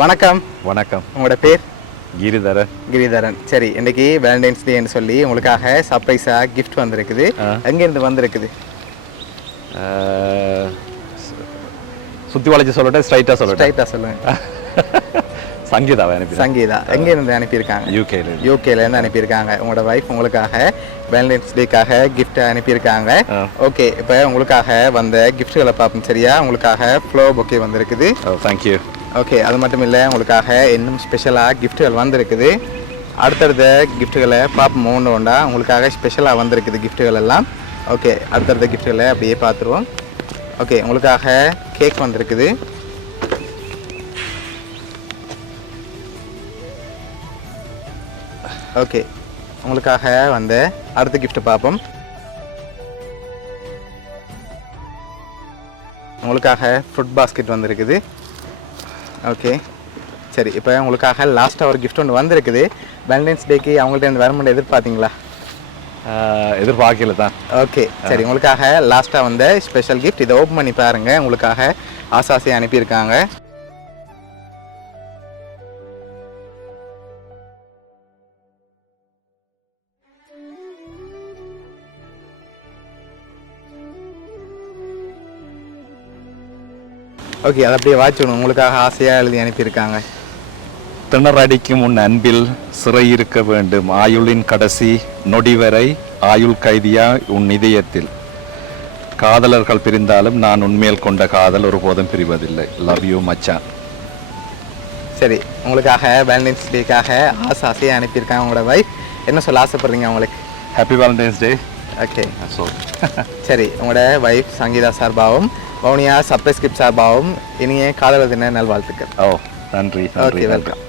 வணக்கம். வணக்கம். உங்களோட பேர்? கிரிதரன். கிரிதரன். சரி, இன்னைக்கு வேலண்டைன்ஸ் டேன்னு சொல்லி உங்களுக்காக சர்ப்ரைஸாக கிஃப்ட் வந்திருக்குது. எங்கேருந்து வந்திருக்குது? சுற்றி வளைச்சு சொல்லட்டேன், ஸ்ட்ரைட்டாக சொல்லட்டேன்? ஸ்ட்ரைட்டாக சொல்லுங்கள். சங்கீதாவை அனுப்பி. சங்கீதா எங்கேருந்து அனுப்பியிருக்காங்க? யூகேலேருந்து அனுப்பியிருக்காங்க. உங்களோட வைஃப் உங்களுக்காக வேலண்டைன்ஸ் டேக்காக கிஃப்ட் அனுப்பியிருக்காங்க. ஓகே, இப்போ உங்களுக்காக வந்த கிஃப்ட்டுகளை பார்ப்போம். சரியா? உங்களுக்காக ஃப்ளோ பொக்கே வந்திருக்குது. தேங்க்யூ. ஓகே, அது மட்டும் இல்லை, உங்களுக்காக இன்னும் ஸ்பெஷலாக கிஃப்ட்டுகள் வந்திருக்குது. அடுத்தடுத்த கிஃப்ட்டுகளை பார்ப்போம் ஒன்று ஒன்றா. உங்களுக்காக ஸ்பெஷலாக வந்திருக்குது கிஃப்ட்டுகள் எல்லாம். ஓகே, அடுத்தடுத்த கிஃப்ட்டுகளை அப்படியே பார்த்துருவோம். ஓகே, உங்களுக்காக கேக் வந்திருக்குது. ஓகே, உங்களுக்காக வந்த அடுத்த கிஃப்ட்டு பார்ப்போம். உங்களுக்காக ஃப்ரூட் பாஸ்கெட் வந்திருக்குது. ஓகே, சரி, இப்போ உங்களுக்காக லாஸ்ட்டாக ஒரு கிஃப்ட் ஒன்று வந்திருக்குது. வேலண்டைன்ஸ் டேக்கு அவங்கள்ட்ட இருந்து வரமுடிய எதிர்பார்த்தீங்களா? எதிர்பார்க்கல தான். ஓகே, சரி, உங்களுக்காக லாஸ்ட்டாக வந்த ஸ்பெஷல் கிஃப்ட் இதை ஓப்பன் பண்ணி பாருங்கள். உங்களுக்காக ஆசாசியாக அனுப்பியிருக்காங்க. ஓகே, அதை அப்படியே வாட்சிடணும். உங்களுக்காக ஆசையாக எழுதி அனுப்பியிருக்காங்க. திணறடிக்கும் உன் அன்பில் சிறை இருக்க வேண்டும், ஆயுளின் கடைசி நொடி வரை ஆயுள் கைதியா உன் இதயத்தில். காதலர்கள் பிரிந்தாலும் நான் உண்மையில் கொண்ட காதல் ஒருபோதும் பிரிவதில்லை. லவ் யூ மச்சான். சரி, உங்களுக்காக வேலண்டைன்ஸ் டேக்காக ஆசையாக அனுப்பியிருக்காங்க உங்களோட வைஃப். என்ன சொல்ல ஆசைப்படுறீங்க அவங்களுக்கு? ஹாப்பி வேலண்டைன்ஸ் டே. ஓகே, சரி, உங்களோட வைஃப் சங்கீதா சார்பாகவும் வவுனியா சர்ப்ரைஸ் கிஃப்ட் சார்பாகவும் இனிய காதலர் தின நல்வாழ்த்துக்கள். ஓ, நன்றி. Okay, welcome.